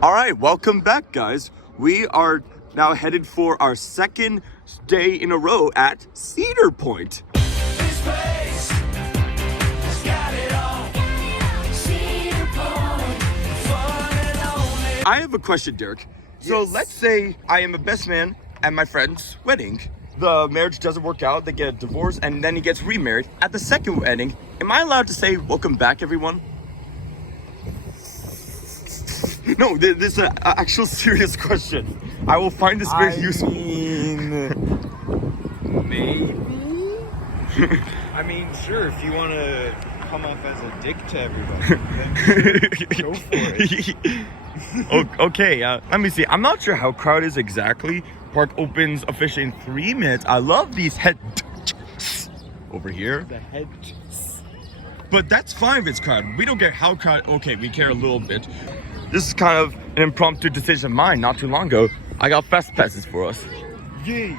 All right, welcome back, guys. We are now headed for our second day in a row at Cedar Point. This place has got it all. Cedar Point, fun and lonely. I have a question, Derek. So let's say I am a best man at my friend's wedding. The marriage doesn't work out, they get a divorce, and then he gets remarried. At the second wedding, am I allowed to say, welcome back, everyone? No, this is an actual serious question. I will find this very useful. Maybe? I mean, sure, if you want to come off as a dick to everybody, then sure, go for it. Okay, let me see. I'm not sure how crowded it is exactly. Park opens officially in 3 minutes. I love these head over here. The head. But that's fine if it's crowded. We don't care how crowded. Okay, we care a little bit. This is kind of an impromptu decision of mine not too long ago. I got fast passes for us. Yay!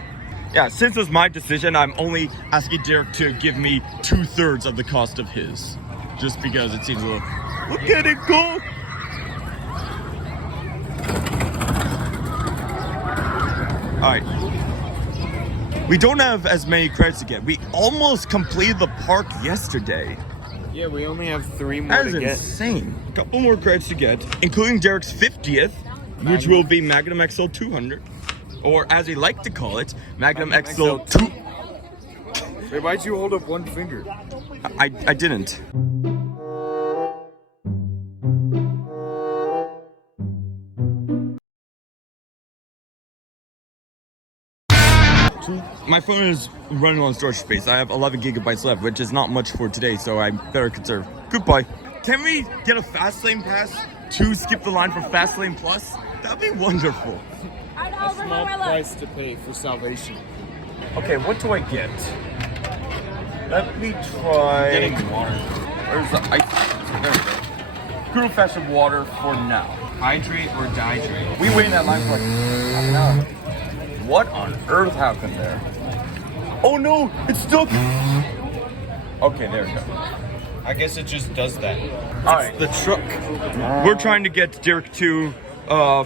Yeah, since it was my decision, I'm only asking Derek to give me 2/3 of the cost of his. Just because it seems a little... Look at it go! Alright. We don't have as many credits to get. We almost completed the park yesterday. Yeah, we only have 3 more That is to get. insane. A couple more credits to get, including Derek's 50th, which will be Magnum XL 200. Or as we like to call it, Magnum XL 2... Wait, why'd you hold up one finger? I didn't. My phone is running on storage space. I have 11 gigabytes left, which is not much for today, so I better conserve. Goodbye. Can we get a fast lane pass to skip the line for Fast Lane Plus? That'd be wonderful. A small price to pay for salvation. Okay, what do I get? Let me try... Getting water. Where's the ice? There we go. Cool fashion water for now. Hydrate or dihydrate? We waited in that line for like half an hour. What on earth happened there? Oh no, it's stuck! Okay, there we go. I guess it just does that. Alright, the truck. We're trying to get Derek to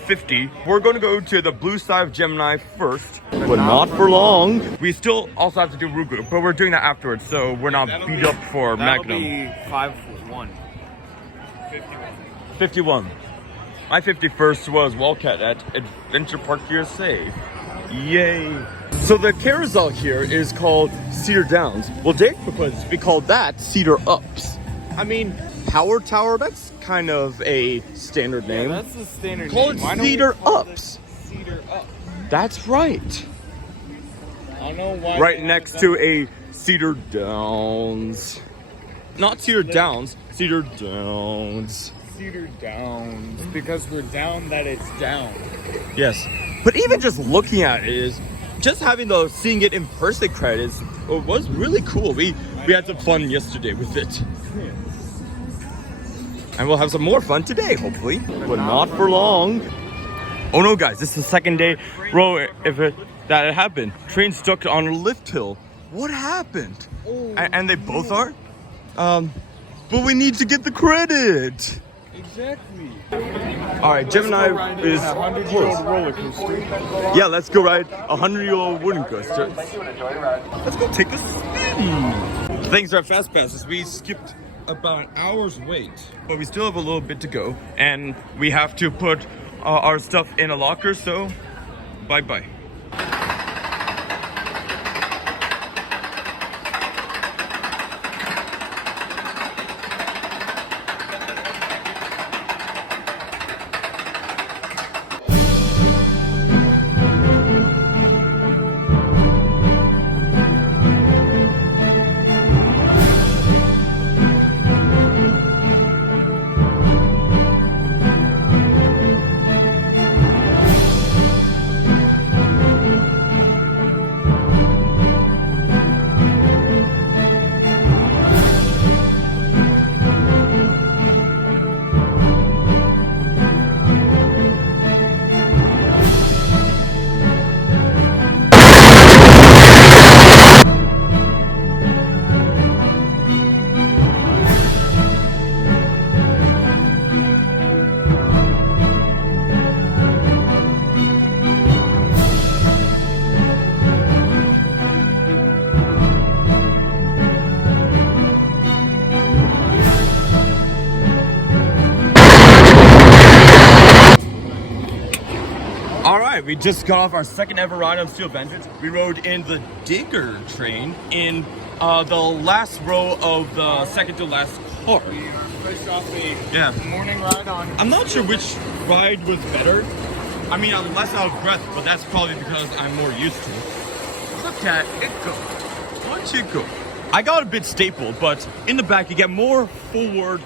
50. We're going to go to the blue side of Gemini first, but not for long. We still also have to do Boogaloo, but we're doing that afterwards, so we're not beat up for Magnum. That'll be 5-1. 51. My 51st was Wildcat at Adventure Park USA. Yay. So the carousel here is called Cedar Downs. Well, Derek proposed we call that Cedar Ups. I mean, Power Tower, that's kind of a standard name. Yeah, that's the standard Call name. it Why don't we Cedar call Ups. this Cedar Up. That's right. I don't know why. Right next to a Cedar Downs. Not Cedar Downs, Cedar Downs. Cedar Downs. Because we're down that it's down. Yes. But even just looking at it is, just having seeing it in person credits was really cool. We had some fun yesterday with it. And we'll have some more fun today, hopefully. But not for long. Oh no, guys, this is the second day row that it happened. Train stuck on a lift hill. What happened? Oh, And they both are? But we need to get the credit. exactly. Alright, Gemini is a 100-year-old close. roller coaster. Yeah, let's go ride a 100-year-old wooden coaster. Let's go take a spin. Thanks to our fast passes, we skipped about an hour's wait, but we still have a little bit to go, and we have to put our stuff in a locker. So, bye. All right, we just got off our second ever ride on Steel Vengeance. We rode in the Digger train in the last row of the second to last car. We pushed off a Yeah. morning ride on. I'm not sure which ride was better. I mean, I'm less out of breath, but that's probably because I'm more used to it. Look at it go. Watch it go. I got a bit stapled, but in the back you get more forward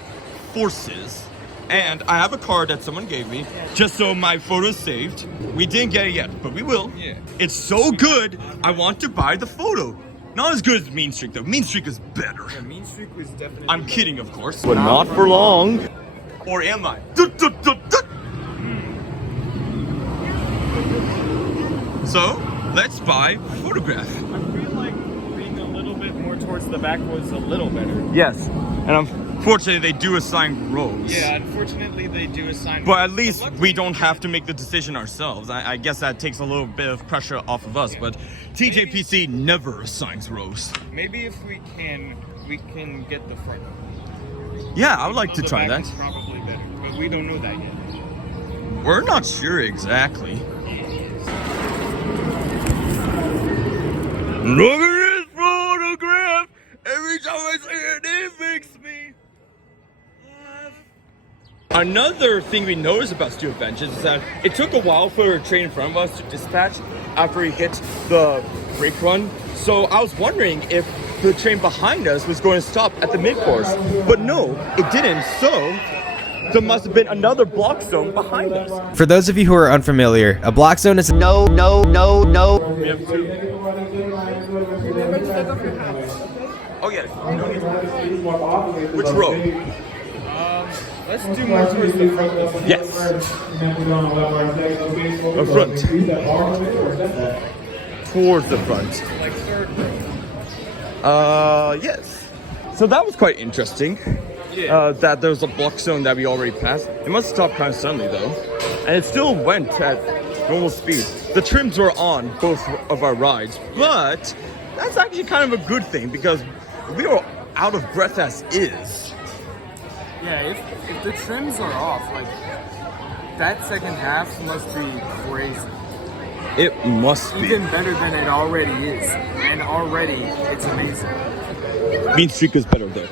forces. And I have a card that someone gave me, just so my photo's saved. We didn't get it yet, but we will. Yeah. It's so good, I want to buy the photo. Not as good as Mean Streak, though. Mean Streak is better. The Mean Streak was definitely. I'm kidding, of course. But not for long. Or am I? So, let's buy a photograph. I feel like being a little bit more towards the back was a little better. Yes. And unfortunately, they do assign rows. Yeah, unfortunately they do assign. But at least we don't have to make the decision ourselves. I guess that takes a little bit of pressure off of us. But TJPC never assigns rows. Maybe if we can get the front. Yeah, I would like to The try back that. is probably better, but we don't know that yet. We're not sure exactly. Look at this photograph! Every time I see it, it makes me laugh. Another thing we noticed about Steel Vengeance is that it took a while for a train in front of us to dispatch after we hit the brake run. So I was wondering if the train behind us was going to stop at the mid-course. But no, it didn't. So there must have been another block zone behind us. For those of you who are unfamiliar, a block zone is We have two. Oh yeah. Which row? Let's do more towards the front this time. Yes. The front. Towards the front. Like third row. Yes. So that was quite interesting. Yeah. That there was a block zone that we already passed. It must stop kind of suddenly though. And it still went at normal speed. The trims were on both of our rides, but that's actually kind of a good thing because we were out of breath as is. Yeah, if the trims are off, like that second half must be crazy. It must be. Even better than it already is. And already it's amazing. Mean Streak is better there.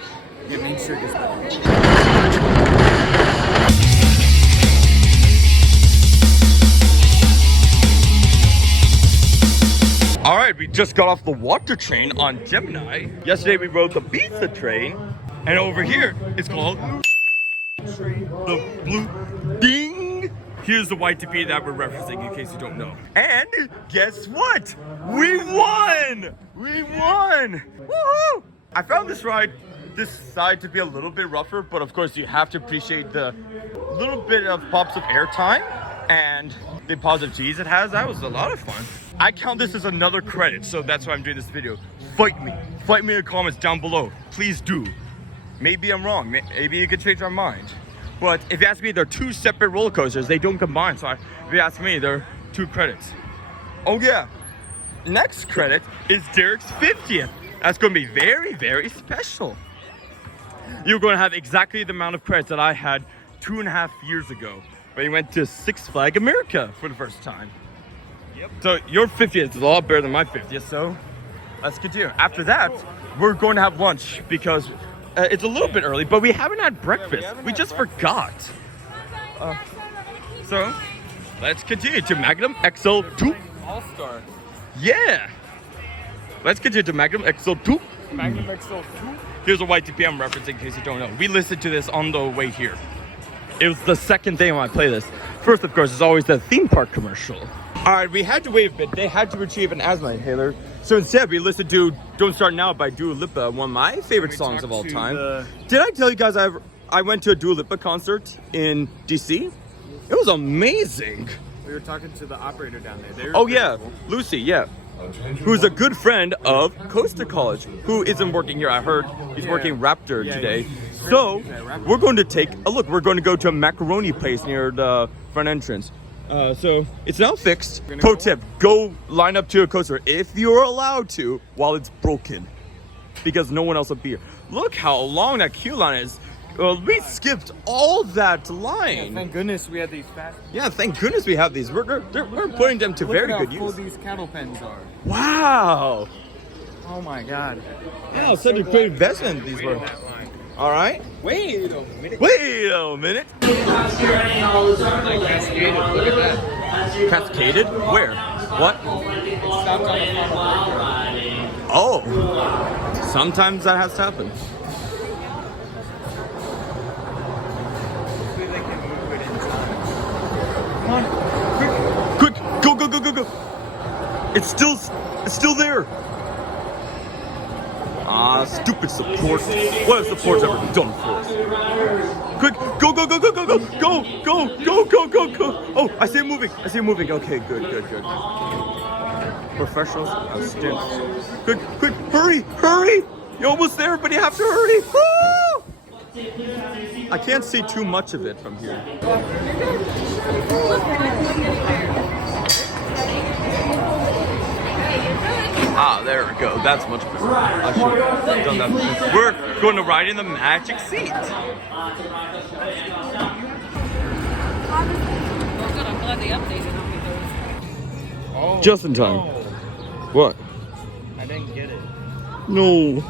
Yeah, Mean Streak is better. All right, we just got off the water train on Gemini. Yesterday we rode the pizza train, and over here it's called the Blue Ding. Here's the YTP that we're referencing in case you don't know. And guess what? We won! We won! Woohoo! I found this side to be a little bit rougher, but of course you have to appreciate the little bit of pops of air time and the positive G's it has. That was a lot of fun. I count this as another credit, so that's why I'm doing this video. Fight me in the comments down below. Please do. Maybe I'm wrong. Maybe you could change our mind. But if you ask me, they're two separate roller coasters. They don't combine. So if you ask me, they're 2 credits. Oh yeah. Next credit is Derek's 50th. That's going to be very, very special. You're going to have exactly the amount of credits that I had 2.5 years ago when we went to Six Flags America for the first time. Yep. So your 50th is a lot better than my 50th, so let's continue. After that, we're going to have lunch because it's a little bit early, but we haven't had breakfast. We just forgot. So let's continue to Magnum XL2. All-Star. Yeah. Let's continue to Magnum XL2. Magnum XL2. Here's a YTP I'm referencing in case you don't know. We listened to this on the way here. It was the second thing on my playlist. First, of course, is always the theme park commercial. All right, we had to wait a bit. They had to retrieve an asthma inhaler. So instead, we listened to Don't Start Now by Dua Lipa, one of my favorite songs of all time. Did I tell you guys I went to a Dua Lipa concert in DC? It was amazing. We were talking to the operator down there. They were Oh pretty yeah, cool. Lucy, yeah. Who's a good friend of Coaster College, who isn't working here. I heard he's working Raptor Yeah, today. he's So at Raptor. we're going to take a look. We're going to go to a macaroni place near the front entrance. So it's now fixed. Gonna Pro go tip, go line up to a coaster if you're allowed to while it's broken, because no one else will be here. Look how long that queue line is. Well, we skipped all that line. Thank goodness we had these fast. Yeah, thank goodness we have these. We're putting them to very Look good at how full use. these cattle pens are. Wow. Oh my god. Wow, such a good investment these were. All right. Wait a minute. Wait a minute. Cascaded. Look at that. Cascaded? Where? What? It stopped on the final breaker. Oh. Sometimes that has to happen. Hopefully they can move it in time. Come on. Quick, go. It's still there. Ah, stupid support. What has support ever done for us? Quick, go. Oh, I see it moving. Okay, good. Professionals outstanding. Quick, hurry. You're almost there, but you have to hurry. Woo! I can't see too much of it from here. Ah, there we go. That's much better. I should have done that. We're going to ride in the magic seat. I'm glad they updated on me those. Oh, Just in time. no. What? I didn't get it. No.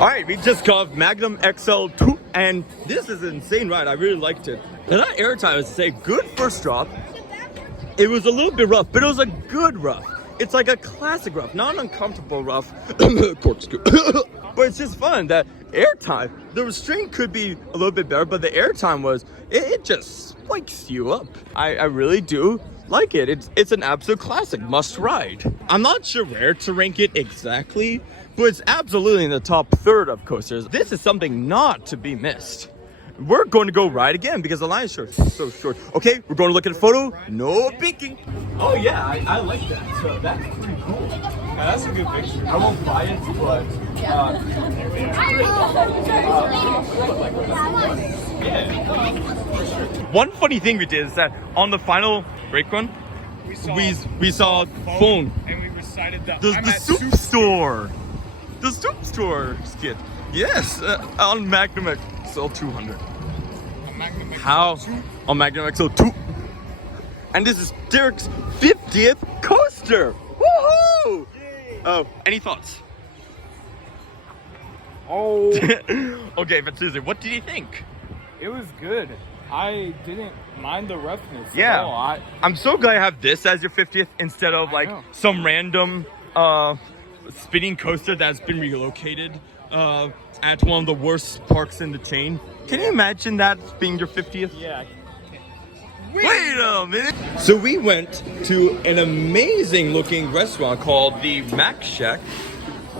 Alright, we just got Magnum XL2 and this is an insane ride. I really liked it. And that airtime was to say good first drop. It was a little bit rough, but it was a good rough. It's like a classic rough, not an uncomfortable rough. Corkscrew. But it's just fun that airtime, the restraint could be a little bit better, but the airtime was, it just spikes you up. I really do like it. It's an absolute classic, must ride. I'm not sure where to rank it exactly, but it's absolutely in the top third of coasters. This is something not to be missed. We're going to go ride again because the line is short, so short. Okay, we're going to look at a photo. No peeking. Oh yeah, I like that. So that's pretty cool. Yeah, that's a good picture. I won't buy it, but one funny thing we did is that on the final brake run, we saw phone. And we recited the The soup store. The soup store skit. Yes, on Magnum XL 200. How? On Magnum XL 2. And this is Derek's 50th coaster. Woohoo! Oh, any thoughts? Oh, Okay, but seriously, what did you think? it was good. I didn't mind the roughness Yeah. at all. I'm so glad I have this as your 50th instead of like know. some random spinning coaster that's been relocated at one of the worst parks in the chain. Can you imagine that being your 50th? Yeah. Wait a minute. So we went to an amazing looking restaurant called the Mac Shack.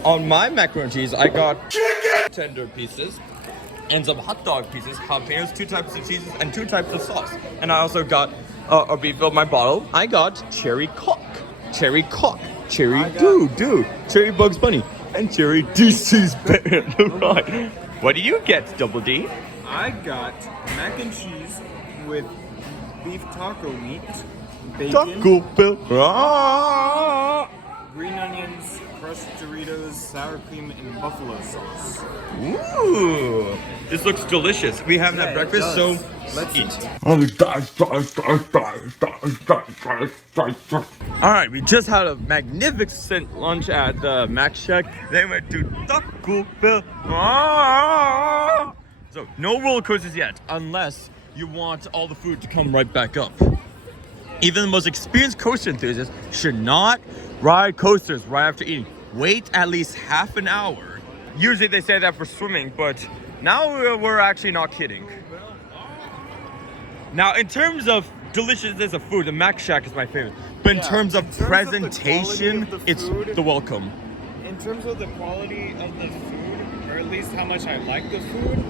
On my macaroni and cheese, I got chicken tender pieces and some hot dog pieces, jalapenos, 2 types of cheeses, and 2 types of sauce. And I also got a refilled my bottle. I got cherry cock, cherry doo, cherry Bugs Bunny, and cherry DC's Band. Right. What do you get, Double D? I got mac and cheese with beef taco meat, bacon, Taco Bell. Ah! green onions, crushed Doritos, sour cream, and buffalo sauce. Ooh, this looks delicious. We haven't had Yeah, it breakfast, so does. let's eat. Let's All right, we just had a magnificent lunch at the Mac Shack. Then went to Taco Bell. Ah! So no roller coasters yet, unless you want all the food to come right back up. Even the most experienced coaster enthusiasts should not ride coasters right after eating. Wait at least half an hour. Usually they say that for swimming, but now we're actually not kidding. Now, in terms of deliciousness of food, the Mac Shack is my favorite. But in terms of presentation, it's the Welcome. In terms of the quality of the food, or at least how much I like the food,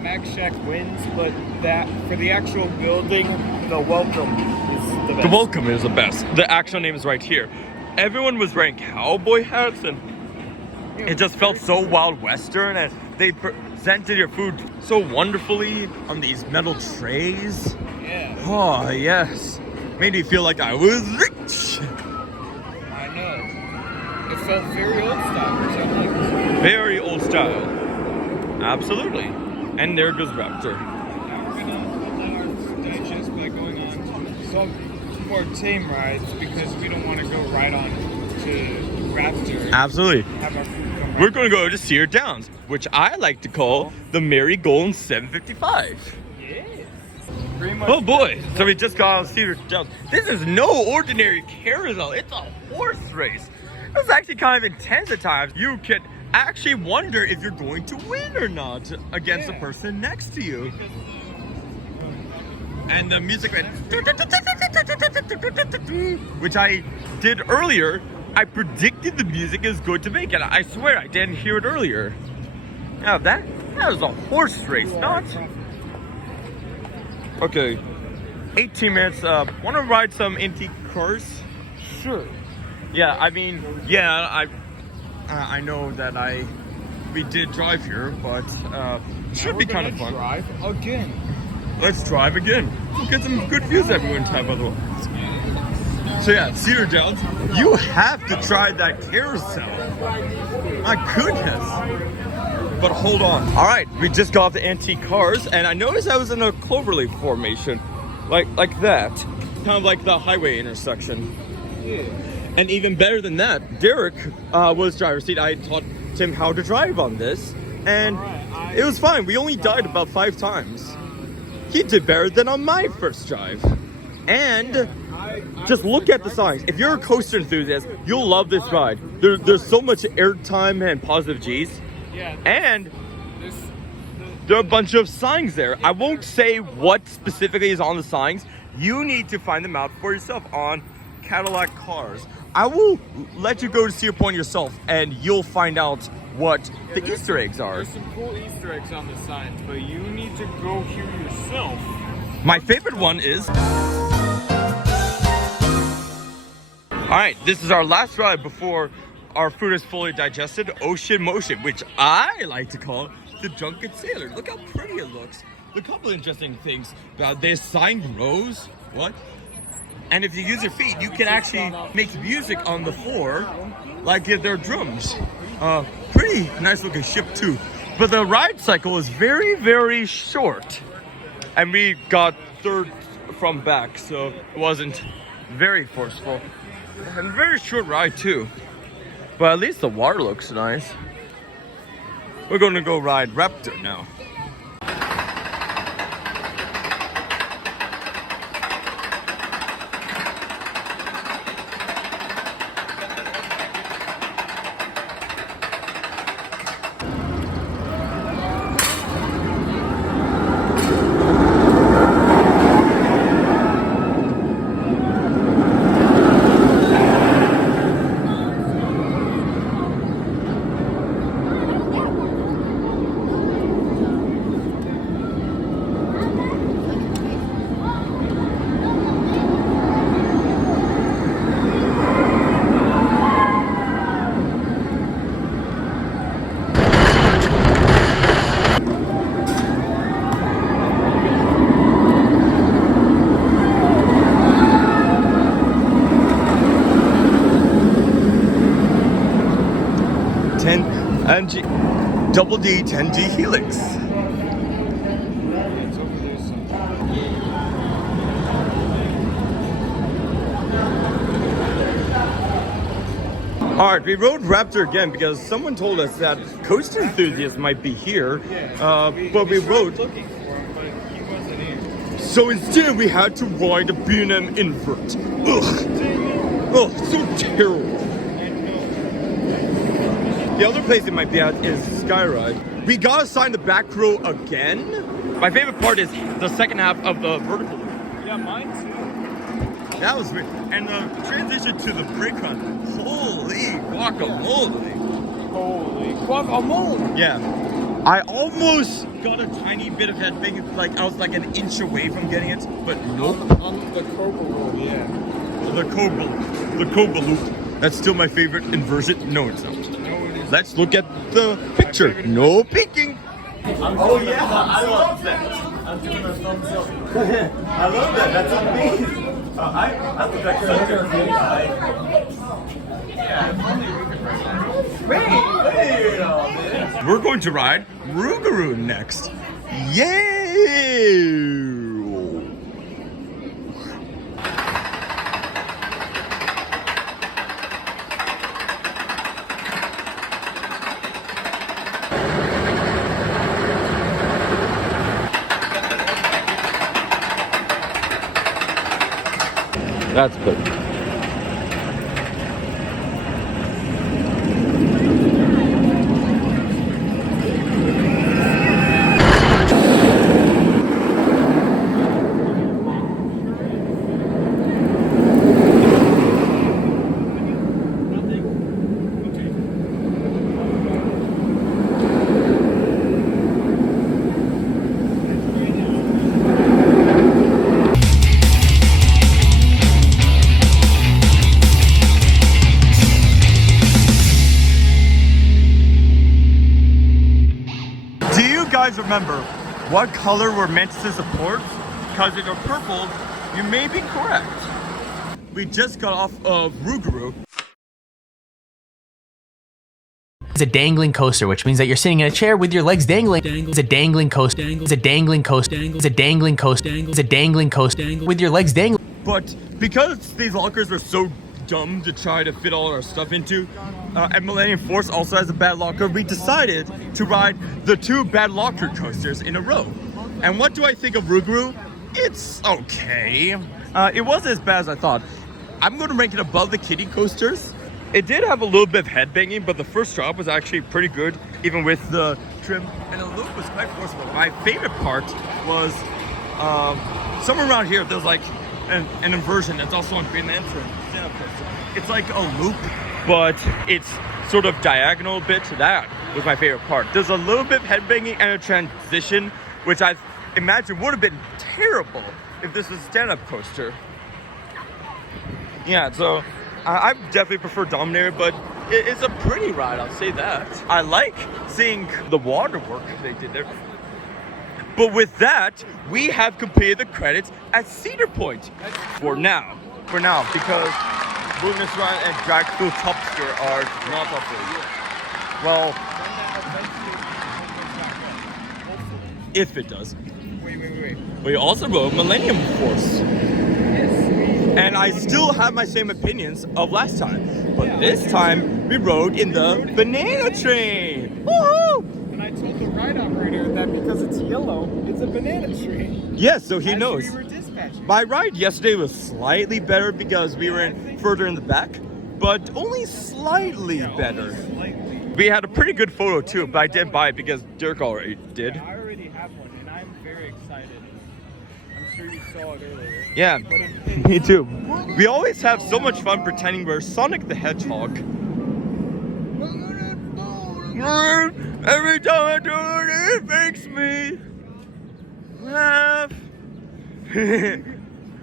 Mac Shack wins. But that for the actual building, the Welcome is the best. The Welcome is the best. The actual name is right here. Everyone was wearing cowboy hats, and it just felt so Wild Western, and they presented your food so wonderfully on these metal trays. Yeah, Oh, yes. Made me feel like I was rich. I know. It felt very old style, which I like. Very old style. Absolutely. And there goes Raptor. Now we're gonna let our digest by going on some more tame rides because we don't want to go right on to Raptor. Absolutely. Have our food come We're right going to go to Cedar Downs, which I like to call the Mary Golden 755. Yes. Pretty much. Oh boy, so we just got out of Cedar Downs. This is no ordinary carousel, it's a horse race. It's actually kind of intense at times. You can actually wonder if you're going to win or not against the person next to you. And the music went, which I did earlier. I predicted the music is going to make it. I swear I didn't hear it earlier. Now that was a horse race, not. Okay, 18 minutes. Want to ride some antique cars? Sure. Yeah, I mean, yeah, I know that we did drive here, but it should be kind of fun. Drive again. Let's drive again. Let's get some good views everyone time, by the way. So yeah, Cedar Downs, you have to try that carousel. My goodness. But hold on. All right, we just got off the antique cars, and I noticed I was in a cloverleaf formation, like that, kind of like the highway intersection. Yeah. And even better than that, Derek was driver's seat. I taught him how to drive on this, and it was fine. We only died about 5 times. He did better than on my first drive. And just look at the signs. If you're a coaster enthusiast, you'll love this ride. There's so much airtime and positive G's. Yeah. And there are a bunch of signs there. I won't say what specifically is on the signs. You need to find them out for yourself on Cadillac cars. I will let you go to Cedar Point yourself, and you'll find out what the Easter eggs are. There's some cool Easter eggs on the signs, but you need to go here yourself. My favorite one is... Alright, this is our last ride before our food is fully digested, Ocean Motion, which I like to call the Drunken Sailor. Look how pretty it looks. Look, a couple of interesting things. They assigned rows. What? And if you use your feet, you can actually make music on the floor like if they're drums. Pretty nice looking ship too. But the ride cycle is very, very short. And we got third from back, so it wasn't very forceful. And a very short ride too. But at least the water looks nice. We're going to go ride Raptor now. Double D 10G Helix. It's over there somewhere. Alright, we rode Raptor again because someone told us that coaster enthusiasts might be here. But we rode. Looking for him, but he wasn't here. So instead we had to ride a B&M invert. Ugh. Ugh, so terrible. The other place it might be at is Skyride. We got assigned the back row again. My favorite part is the second half of the vertical loop. Yeah, mine too. That was weird. And the transition to the brake run. Holy guacamole. Holy guacamole! Yeah. I almost got a tiny bit of headbang, like I was like an inch away from getting it, but nope. On the Boogaloo, yeah. The Boogaloo. That's still my favorite inversion. No, it's not. No, it is. Let's look at the picture. No peeking. Oh yeah, I love that. I'm doing a thumbs up. I love that. That's amazing. I look like We're going to ride Boogaloo next. Yay! That's good. Guys, remember what color we're meant to support? Because if you're purple, you may be correct. We just got off of Boogaloo. It's a dangling coaster, which means that you're sitting in a chair with your legs dangling. It's a dangling coaster. It's a dangling coaster. It's a dangling coaster. It's a dangling coaster with your legs dangling. But because these lockers were so dumb to try to fit all our stuff into, and Millennium Force also has a bad locker, we decided to ride the 2 bad locker coasters in a row. And what do I think of Boogaloo? It's okay. It wasn't as bad as I thought. I'm going to rank it above the kiddie coasters. It did have a little bit of headbanging, but the first drop was actually pretty good, even with the trim. And the loop was quite forceful. My favorite part was somewhere around here, there's like an inversion that's also on Green Lantern. It's like a loop, but it's sort of diagonal a bit. That was my favorite part. There's a little bit of headbanging and a transition, which I imagine would have been terrible if this was a stand-up coaster. Yeah, so I definitely prefer Dominator, but it's a pretty ride, I'll say that. I like seeing the water work they did there. But with that, we have completed the credits at Cedar Point for now, because Wilderness Ride and Drag Through Topster are not updated. Well, if it does. Wait. We also rode Millennium Force. And I still have my same opinions of last time. But this time, we rode in the banana train. Woohoo! And I told the ride operator that because it's yellow, it's a banana train. Yes, so he As knows. we were dispatching. My ride yesterday was slightly better because we were further in the back, but only slightly better. Slightly. We had a pretty good photo too, but I didn't buy it because Dirk already did. I already have one, and I'm very excited. I'm sure you saw it earlier. Yeah, But it- me too. We always have so much fun pretending we're Sonic the Hedgehog. Every time I do it, it makes me laugh.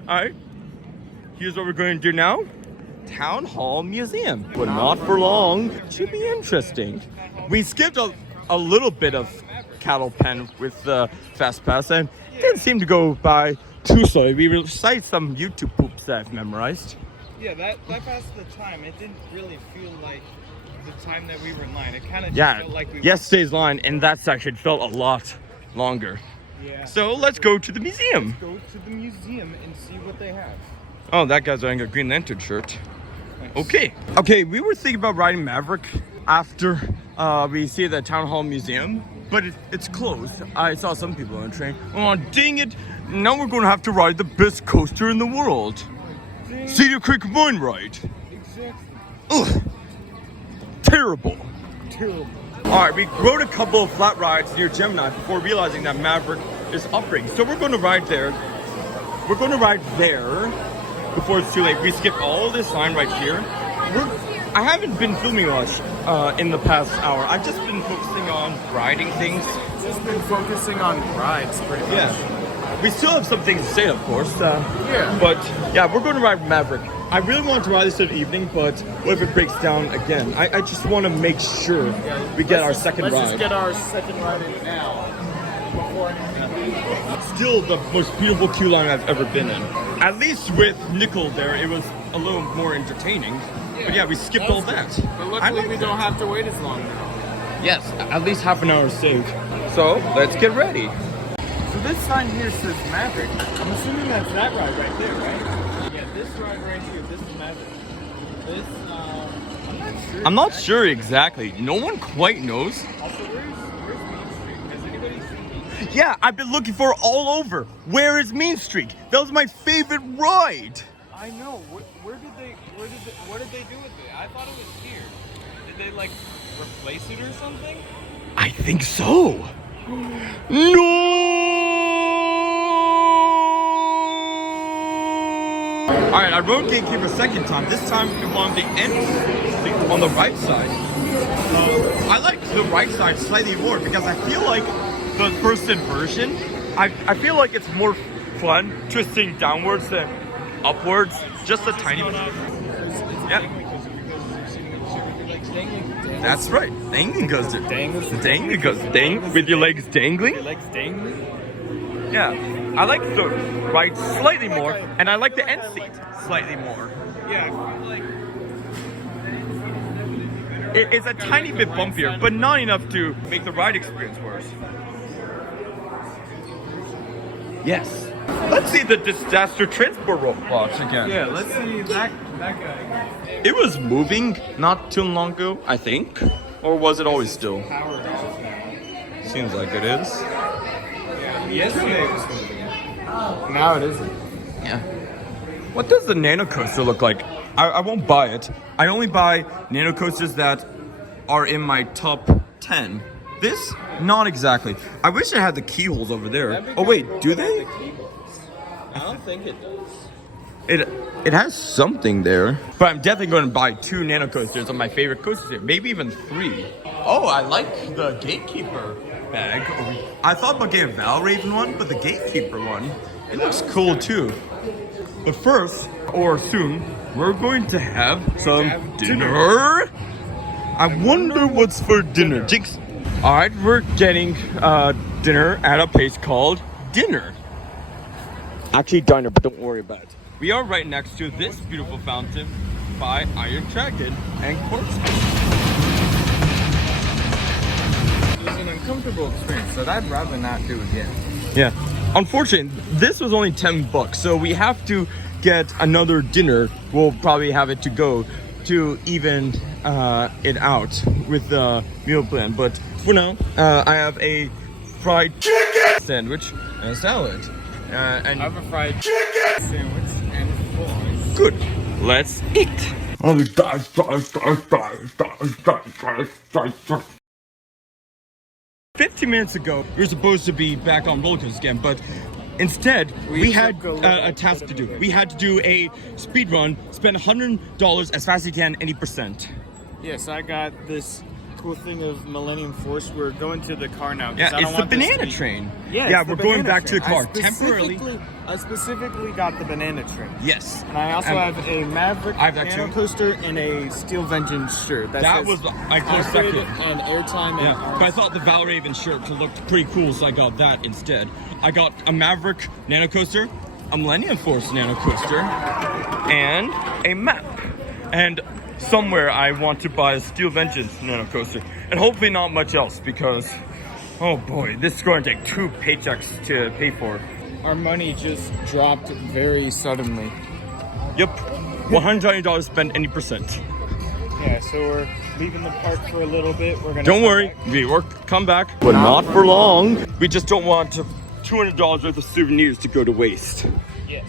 Alright, here's what we're going to do now. Town Hall Museum. But not for long. Should be interesting. We skipped a little bit of Cattle Pen with the Fast Pass and it didn't seem to go by too slowly. We recite some YouTube poops that I've memorized. Yeah, that passed the time. It didn't really feel like the time that we were in line. It kind of Yeah, felt like we yesterday's line and that section felt a lot longer. Yeah. So let's go to the museum. Go to the museum and see what they have. Oh, that guy's wearing a Green Lantern shirt. Okay, we were thinking about riding Maverick after we see the Town Hall Museum, but it's closed. I saw some people on the train. Oh, dang it. Now we're going to have to ride the best coaster in the world. Cedar Creek Mine Ride. Exactly. Ugh. Terrible. Terrible. Alright, we rode a couple of flat rides near Gemini before realizing that Maverick is operating. So we're going to ride there. We're going to ride there. before it's too late. We skip all this line right here. I haven't been filming much in the past hour. I've just been focusing on riding things. Just been focusing on rides, pretty much. Yeah. We still have some things to say, of course. Yeah. But yeah, we're going to ride Maverick. I really want to ride this in the evening, but what if it breaks down again? I just want to make sure we get our second ride. Let's just get our second ride in now. Before anything. Still the most beautiful queue line I've ever been in. At least with Nickel there, it was a little more entertaining. But yeah, we skipped all that. But luckily we don't have to wait as long now. Yes, at least half an hour saved. So let's get ready. So this sign here says Maverick. I'm assuming that's that ride right there, right? Yeah, this ride right here, this is Maverick. This, I'm not sure. I'm not sure exactly. No one quite knows. Also, where's Main Street? Has anybody seen Main Street? Yeah, I've been looking for it all over. Where is Main Street? That was my favorite ride. I know. What did they do with it? I thought it was here. Did they like replace it or something? I think so. No! Alright, I rode Gatekeeper a second time. This time I'm on the end, on the right side. I like the right side slightly more because I feel like the first inversion, I feel like it's more fun twisting downwards than upwards, just a tiny bit. Yeah. That's right. Dangling goes there. Dangling goes. Dang with your legs dangling. Your legs dangling? Yeah. I like the right slightly more, and I like the end seat slightly more. Yeah, I feel like It's a tiny bit bumpier, but not enough to make the ride experience worse. Yes. Let's see the disaster transport robots again. yeah, let's see that guy. It was moving not too long ago, I think. Or was it always still? Powered off now. Seems like it is. Yesterday it was moving. Now it isn't. Yeah. What does the Nano Coaster look like? I won't buy it. I only buy Nano Coasters that are in my top 10. This? Not exactly. I wish it had the keyholes over there. Oh wait, do they? I don't think it does. It has something there. But I'm definitely going to buy 2 Nano Coasters of my favorite coasters here. Maybe even 3. Oh, I like the Gatekeeper bag. I thought about getting a Valraven one, but the Gatekeeper one, it looks cool too. But first, or soon, we're going to have some dinner. I wonder what's for dinner. Jinx. Alright, we're getting dinner at a place called Dinner. Actually diner, but don't worry about it. We are right next to this beautiful fountain by Iron Dragon and Corpse. It was an uncomfortable experience that I'd rather not do again. Yeah. Unfortunately, this was only $10, so we have to get another dinner. We'll probably have it to go to even it out with the meal plan. But for now, I have a fried chicken sandwich and a salad. And I have a fried chicken sandwich and fries. good. Let's eat. 15 minutes ago, we were supposed to be back on roller coasters again, but instead, we had a task to do. We had to do a speed run, spend $100 as fast as you can, 80%. Yes, I got this cool thing of Millennium Force. We're going to the car now. Yeah, it's the banana train. Yeah, yeah, it's we're the going banana back to the train. car temporarily. I specifically got the banana train. Yes. And I also have a Maverick I have that Nano too. Coaster and a Steel Vengeance shirt. That says was my close hybrid second. and airtime and Yeah, but I thought the Valraven shirt looked pretty cool, so I got that instead. I got a Maverick Nano Coaster, a Millennium Force Nano Coaster, and a map. And somewhere I want to buy a Steel Vengeance Nano Coaster, and hopefully not much else because, oh boy, this is going to take 2 paychecks to pay for. our money just dropped very suddenly. Yep, $120 spent any percent. Yeah, so we're leaving the park for a little bit. We're gonna Don't come worry, back. we will come back, but not for long. We just don't want $200 worth of souvenirs to go to waste. Yes.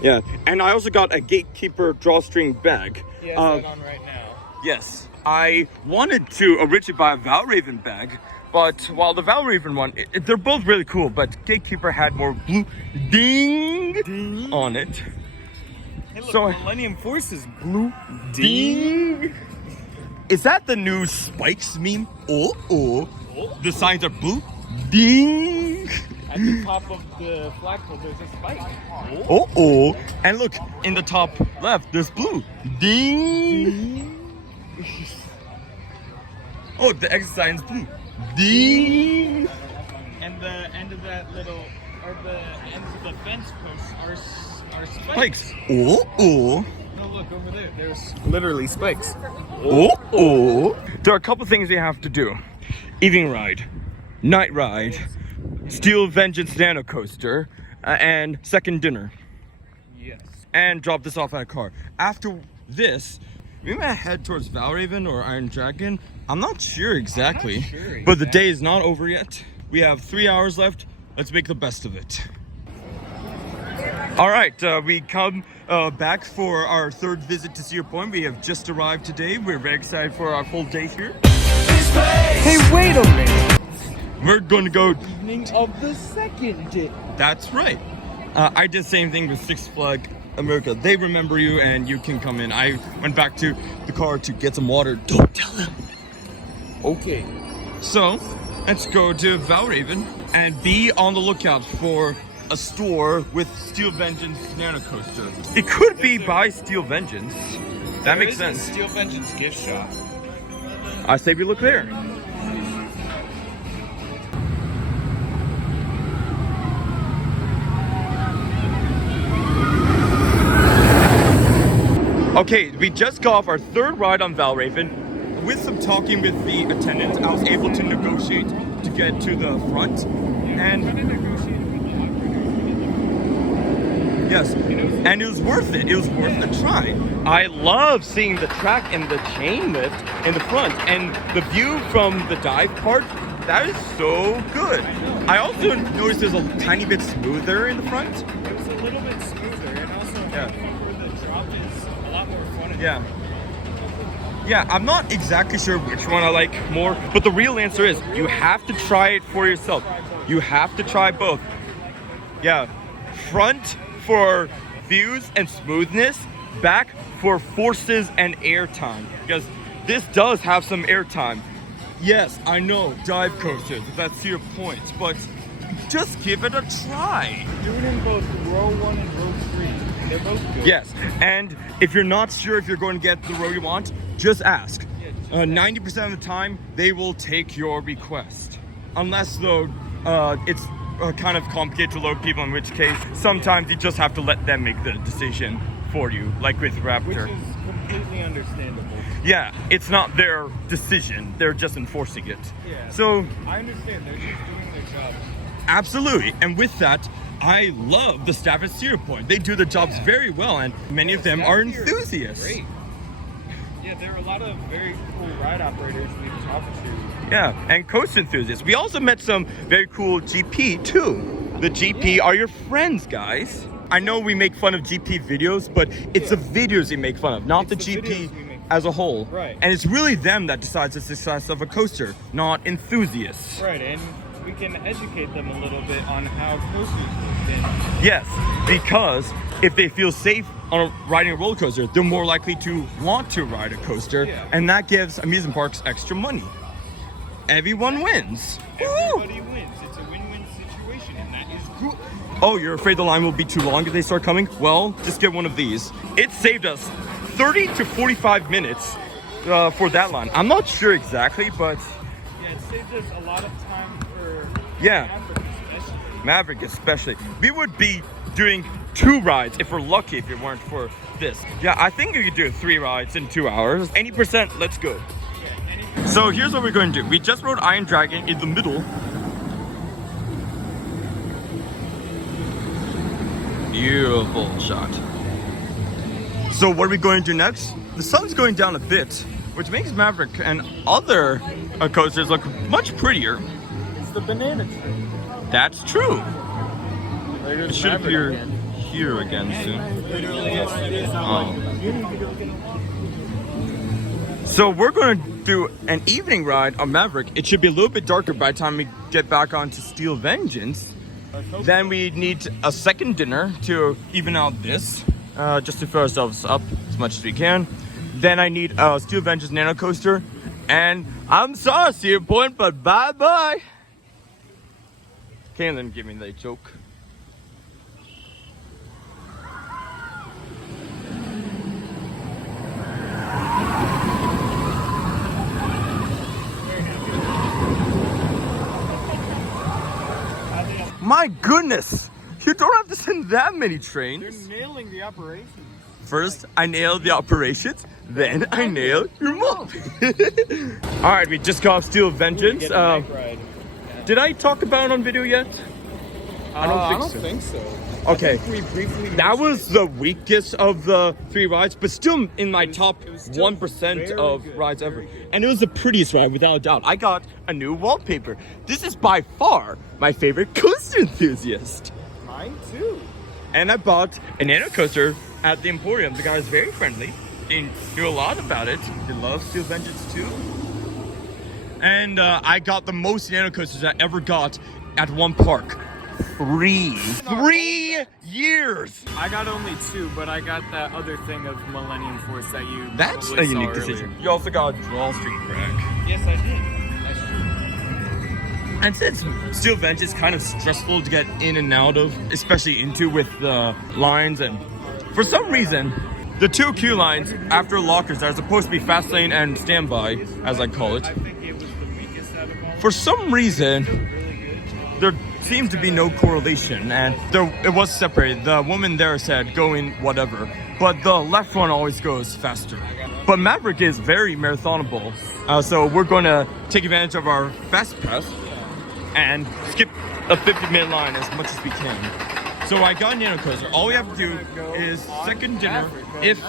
Yeah, and I also got a Gatekeeper drawstring bag. He has that on right now. Yes, I wanted to originally buy a Valraven bag, but while the Valraven one, they're both really cool, but Gatekeeper had more blue ding on it. Hey, look, So- Millennium Force is blue. Ding! Is that the new Spikes meme? Oh. The signs are blue. Ding! At the top of the flagpole, there's a spike. Oh. And look, in the top left, there's blue. Ding! Oh, the exit sign's blue. Ding! And the end of that little, or the end of the fence posts are spikes. Spikes. Oh. No, look over there. There's literally spikes. Oh. There are a couple things you have to do. Evening ride, night ride, Steel Vengeance Nano Coaster, and second dinner. Yes. And drop this off at a car. After this, we might head towards Valraven or Iron Dragon. I'm not sure exactly, but the day is not over yet. We have 3 hours left. Let's make the best of it. All right, we come back for our third visit to Cedar Point. We have just arrived today. We're very excited for our full day here. Hey, wait a minute. We're going to go. Evening of the second day. That's right. I did the same thing with Six Flags America. They remember you and you can come in. I went back to the car to get some water. Don't tell them. Okay. So, let's go to Valraven and be on the lookout for a store with Steel Vengeance Nano Coaster. It could be by Steel Vengeance. That makes sense. Steel Vengeance gift shop. I say we look there. Okay, we just got off our third ride on Valraven. With some talking with the attendant, I was able to negotiate to get to the front. And yes, and it was worth it. It was worth the try. I love seeing the track and the chain lift in the front, and the view from the dive part. That is so good. I also noticed there's a tiny bit smoother in the front. It was a little bit smoother, and also for the drop is a lot more fun. Yeah, I'm not exactly sure which one I like more, but the real answer is you have to try it for yourself. You have to try both. Yeah, front for views and smoothness, back for forces and airtime, because this does have some airtime. Yes, I know, dive coasters, that's Cedar Point, but just give it a try. Do it in both row 1 and row 3. They're both good. Yes, and if you're not sure if you're going to get the row you want, just ask. 90% of the time, they will take your request. Unless, though, it's kind of complicated to load people, in which case, sometimes you just have to let them make the decision for you, like with Raptor. Which is completely understandable. Yeah, it's not their decision, they're just enforcing it. Yeah. So, I understand, they're just doing their job. absolutely, and with that, I love the staff at Cedar Point. They do their jobs very well, and many of them are enthusiasts. Great. Yeah, there are a lot of very cool ride operators we've talked to. Yeah, and coast enthusiasts. We also met some very cool GP too. The GP are your friends, guys. I know we make fun of GP videos, but it's the videos we make fun of, not the It's the videos GP we make as a whole. Right. And it's really them that decides the success of a coaster, not enthusiasts. Right, and we can educate them a little bit on how coasters work. And Yes, because if they feel safe on riding a roller coaster, they're more likely to want to ride a coaster, Yeah. and that gives amusement parks extra money. Everyone wins. Woo! everybody wins. It's a win-win situation, and that is good. Oh, you're afraid the line will be too long if they start coming? Well, just get one of these. It saved us 30 to 45 minutes for that line. I'm not sure exactly, but Yeah, it saves us a lot of time for yeah, Africa, especially. Maverick especially. We would be doing 2 rides if we're lucky if it weren't for this. Yeah, I think we could do 3 rides in 2 hours. Any percent, let's go. So here's what we're going to do. We just rode Iron Dragon in the middle. Beautiful shot. So what are we going to do next? The sun's going down a bit, which makes Maverick and other coasters look much prettier. It's the banana tree. That's true. There It goes should Maverick appear again. here again soon. Literally, it's not Oh. like... So we're going to do an evening ride on Maverick. It should be a little bit darker by the time we get back onto Steel Vengeance. Then we need a second dinner to even out this. just to fill ourselves up as much as we can. Then I need a Steel Vengeance Nano Coaster. And I'm sorry, Cedar Point, but bye-bye. Kaylin, give me that joke. My goodness! You don't have to send that many trains. They're nailing the operations. First, I nailed the operations, then I nailed your mom. Alright, we just got off Steel Vengeance. Did I talk about it on video yet? I don't think so. Okay, We briefly that was the weakest of the 3 rides, but still in my top 1% of good, rides ever. very good. And it was the prettiest ride, without a doubt. I got a new wallpaper. This is by far my favorite coaster enthusiast. mine too. And I bought a nano coaster at the Emporium. The guy was very friendly. He knew a lot about it. He loves Steel Vengeance too. And I got the most nano coasters I ever got at one park. 3 years. I got only 2, but I got that other thing of Millennium Force that you. That's probably a unique saw decision. earlier. You also got a drawstring crack. Yes, I did. That's true. And since Steel Vengeance is kind of stressful to get in and out of, especially into with the lines, and for some reason, the 2 queue lines after lockers that are supposed to be fast lane and standby, as I call it, I think it was the weakest out of all. for some reason, there seemed to be no correlation, and it was separated. The woman there said go in whatever, but the left one always goes faster. But Maverick is very marathonable, so we're going to take advantage of our fast pass and skip a 50-minute line as much as we can. So I got a nano coaster. All we have to do is second dinner. If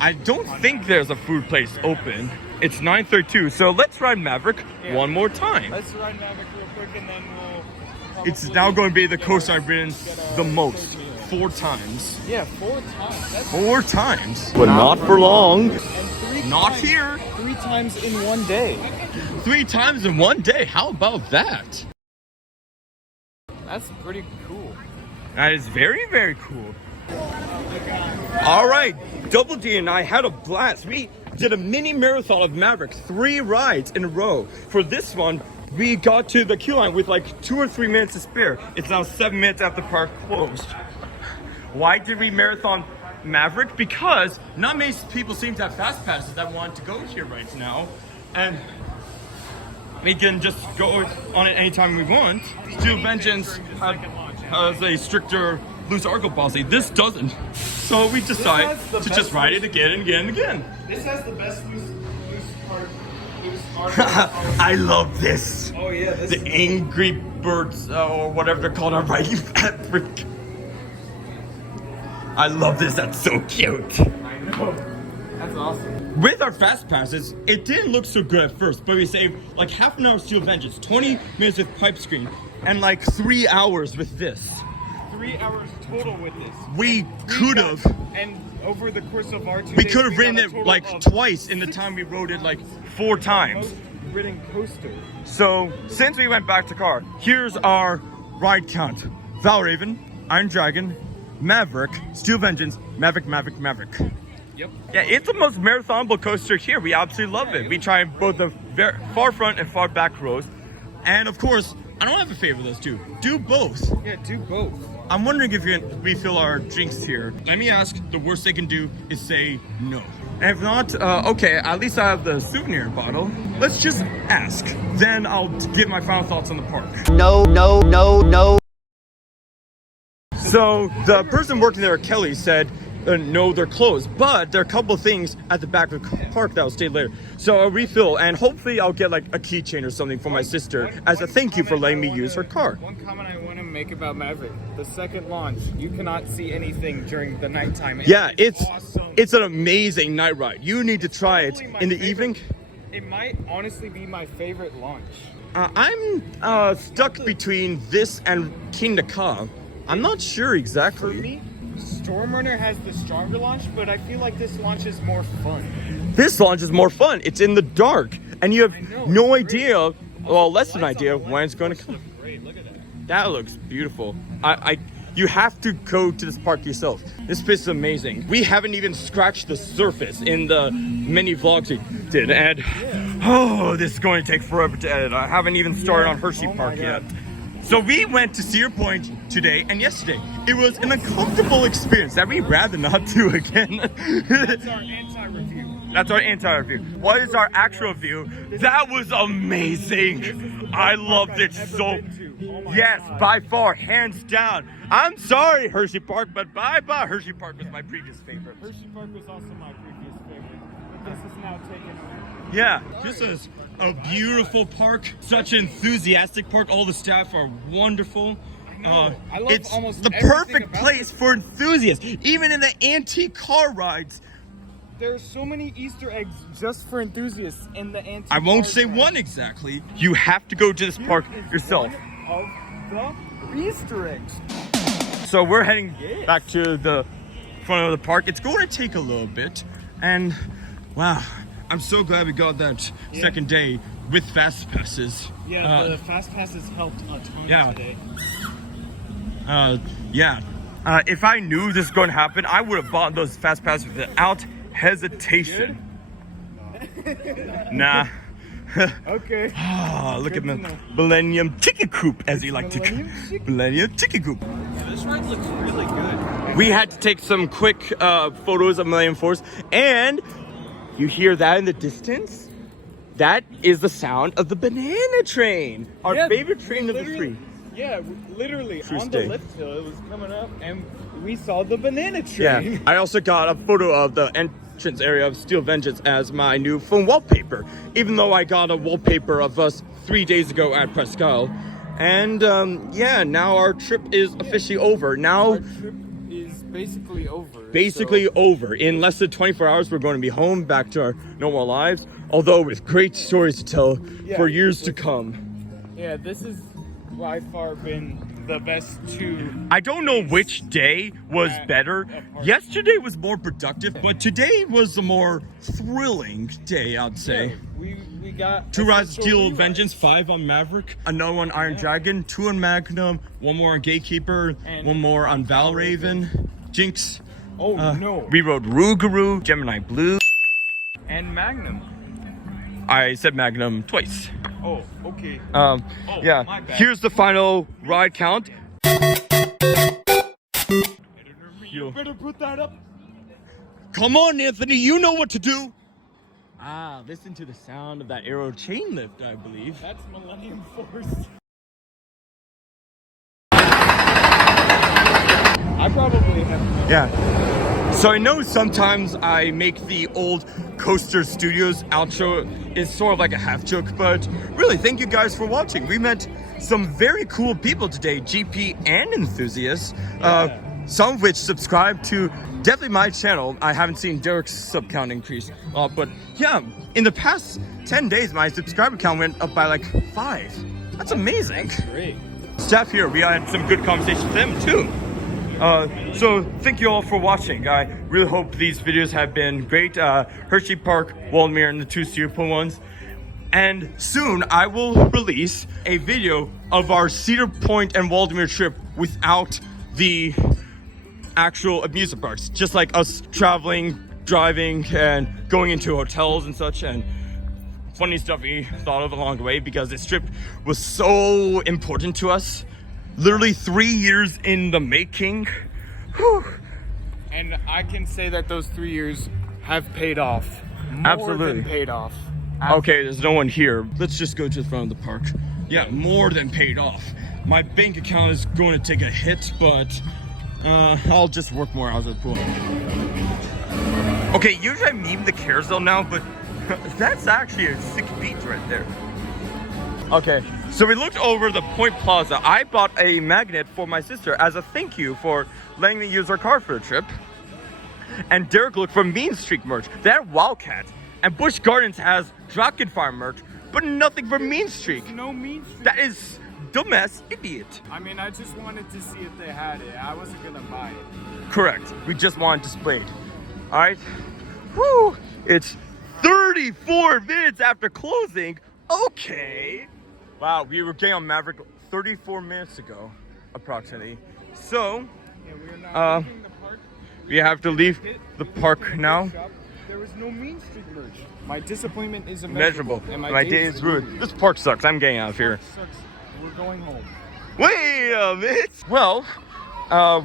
I don't think there's a food place open, it's 9:32. So let's ride Maverick one more time. Let's ride Maverick real quick and then we'll. It's now going to be the coaster I've ridden the most. 4 times. Yeah, 4 times. That's 4 times. But not for long. and 3 Not times, here. 3 times in one day. 3 times in one day. How about that? That's pretty cool. That is very, very cool. All right, Double D and I had a blast. We did a mini marathon of Maverick, 3 rides in a row. For this one, we got to the queue line with like 2 or 3 minutes to spare. It's now 7 minutes after the park closed. Why did we marathon Maverick? Because not many people seem to have fast passes that want to go here right now. And we can just go on it anytime we want. Steel Vengeance has a stricter loose argo policy. This doesn't. So we decide to just ride it again and again and again. This has the best loose part. I love this. Oh yeah, this The Angry Birds, or whatever they're called, are riding Maverick. I love this. That's so cute. That's awesome. With our fast passes, it didn't look so good at first, but we saved like half an hour Steel Vengeance, 20 minutes with pipe screen, and like 3 hours with this. 3 hours total with this. We could have. And over the course of our 2 We days, could have got ridden a it total like of twice in the time we rode it like 4 times. most ridden coaster. So since we went back to car, here's our ride count: Valraven, Iron Dragon, Maverick, Steel Vengeance, Maverick. Yep. Yeah, it's the most marathonable coaster here. We absolutely love it. We try both the far front and far back rows. And of course, I don't have a favorite of those two. Do both. Yeah, do both. I'm wondering if we can refill our drinks here. Let me ask, the worst they can do is say no. And if not, okay, at least I have the souvenir bottle. Let's just ask. Then I'll give my final thoughts on the park. No. So the person working there, Kelly, said, no, they're closed, but there are a couple of things at the back of the park that will stay later. So I'll refill, and hopefully I'll get like a keychain or something for my sister as a thank you for letting me use her car. One comment I want to make about Maverick: the second launch, you cannot see anything during the nighttime. And Yeah, it's awesome. an amazing night ride. You need to try it Probably my in the favorite- evening. It might honestly be my favorite launch. I'm stuck between this and King Ka. I'm not sure For exactly. me, Stormrunner has the stronger launch, but I feel like this launch is more fun. This launch is more fun. It's in the dark, and you have I know, no it's great. idea, well, less than an Lights on idea the when it's going to lights come. look great. Look at that. That looks beautiful. You have to go to this park yourself. This place is amazing. We haven't even scratched the surface in the many vlogs we did, and oh, this is going to take forever to edit. I haven't even started on Hershey Park yet. So we went to Cedar Point today and yesterday. It was an uncomfortable experience that we'd rather not do again. That's our anti-review. That's our anti-review. What is our actual review? That was amazing. I loved it so. Yes, by far, hands down. I'm sorry, Hershey Park, but bye-bye. Hershey Park was my previous favorite. Hershey Park was also my previous favorite, but this is now taken over. Yeah, this is a beautiful park. Such an enthusiastic park. All the staff are wonderful. I love it's almost the everything perfect about place for enthusiasts. Even in the antique car rides. There's so many Easter eggs just for enthusiasts in the antique. I won't car say rides. one exactly. You have to go to this park Here is yourself. one of the Easter eggs. So we're heading back to the front of the park. It's going to take a little bit. And wow, I'm so glad we got that second day with fast passes. Yeah, the fast passes helped a ton today. If I knew this was going to happen, I would have bought those fast passes without hesitation. Nah. Okay. Oh, look at the Millennium Ticket Coop, as you like to call it. Millennium Ticket Coop. This ride looks really good. We had to take some quick photos of Millennium Force, and you hear that in the distance? That is the sound of the banana train, our favorite train of the three. Yeah, literally True on stay. the lift hill, it was coming up, and we saw the banana train. Yeah, I also got a photo of the entrance area of Steel Vengeance as my new phone wallpaper, even though I got a wallpaper of us 3 days ago at Presque Isle. And yeah, now our trip is officially over. Now, Our trip is basically over. basically over. In less than 24 hours, we're going to be home, back to our normal lives, although with great stories to tell for years to come. Yeah, this has by far been the best two. I don't know which day was better. Yesterday was more productive, but today was a more thrilling day, I'd say. We got 2 rides essential Steel rewrites. Vengeance, 5 on Maverick, another one Iron Dragon, 2 on Magnum, 1 more on Gatekeeper, And 1 more on Valraven, Jinx. Oh no. We rode Rougarou, Gemini Blue. And Magnum. I said Magnum twice. Oh, okay. Yeah, my bad. here's the final ride count. You better put that up. Come on, Anthony, you know what to do. Ah, listen to the sound of that aero chain lift, I believe. That's Millennium Force. I probably have. Yeah. So I know sometimes I make the old Coaster Studios outro is sort of like a half joke, but really thank you guys for watching. We met some very cool people today, GP and enthusiasts, some of which subscribe to definitely my channel. I haven't seen Derek's sub count increase, but yeah, in the past 10 days, my subscriber count went up by like 5. That's amazing. Great. Staff here, we had some good conversations with them too. So thank you all for watching. I really hope these videos have been great. Hershey Park, Waldemere, and the 2 Cedar Point ones. And soon I will release a video of our Cedar Point and Waldemere trip without the actual amusement parks. Just like us traveling, driving, and going into hotels and such, and funny stuff we thought of along the way, because this trip was so important to us. Literally 3 years in the making. Whew. And I can say that those 3 years have paid off. More Absolutely. than paid off. Okay, there's no one here. Let's just go to the front of the park. Yeah, more than paid off. My bank account is going to take a hit, but I'll just work more hours at the pool. Okay, usually I meme the carousel now, but that's actually a sick beat right there. Okay, so we looked over the Point Plaza. I bought a magnet for my sister as a thank you for letting me use her car for the trip. And Derek looked for Mean Streak merch. They had Wildcat. And Busch Gardens has Dragonfire merch, but nothing for Mean Streak. No Mean Streak. That is dumbass idiot. I mean, I just wanted to see if they had it. I wasn't gonna buy it. Correct. We just want it displayed. All right. Whew. It's 34 minutes after closing. Okay. Wow, we were getting on Maverick 34 minutes ago, approximately. So, Yeah, we are now Uh, leaving the park. we have to leave the park now. There was no Main Street merch. My disappointment is Immeasurable. immeasurable. And My day is ruined. This park sucks. I'm getting out of here. Sucks. We're going home. Wait a minute. Well,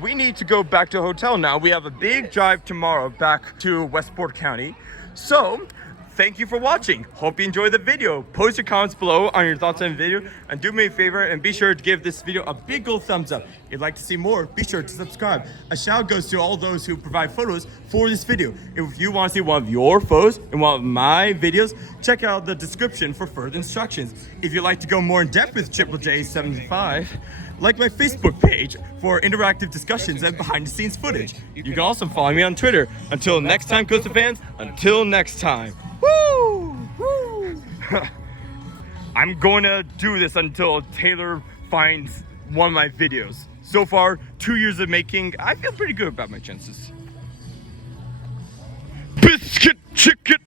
we need to go back to the hotel now. We have a big drive tomorrow back to Westport County. So, thank you for watching. Hope you enjoyed the video. Post your comments below on your thoughts on the video. And do me a favor and be sure to give this video a big old thumbs up. If you'd like to see more, be sure to subscribe. A shout goes to all those who provide photos for this video. If you want to see one of your photos in one of my videos, check out the description for further instructions. If you'd like to go more in depth with Triple J75, like my Facebook page for interactive discussions and behind the scenes footage. You can also follow me on Twitter. Until next time, Costa fans, until next time. Woo! Woo! I'm going to do this until Taylor finds one of my videos. So far, 2 years of making, I feel pretty good about my chances. Biscuit!